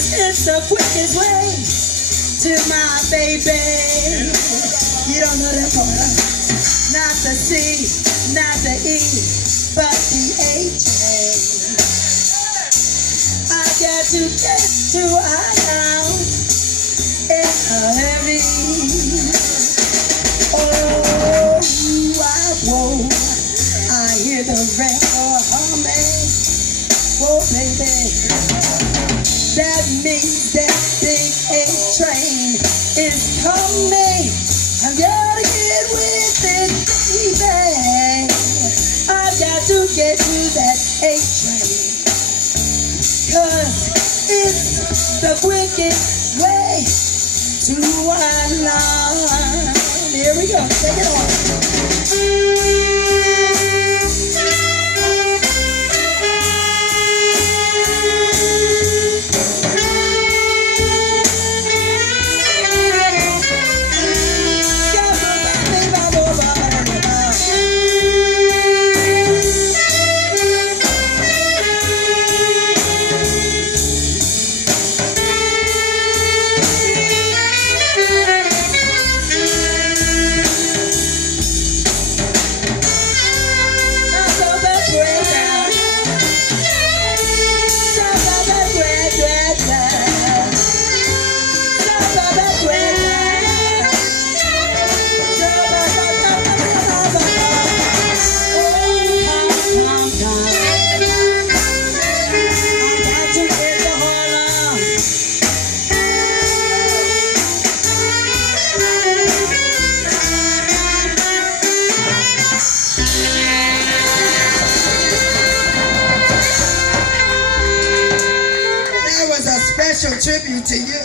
'cause it's the quickest way to my baby. You don't know that part, huh? Not the C, not the E, but the H. I got to get to our house in a hurry. Oh, whoa, I hear the record humming. Whoa, baby, that means that big A train is coming. I gotta get with it, baby. I got to get to that A train, 'cause it's the quickest way to our love. Here we go, take it on. Special tribute to you.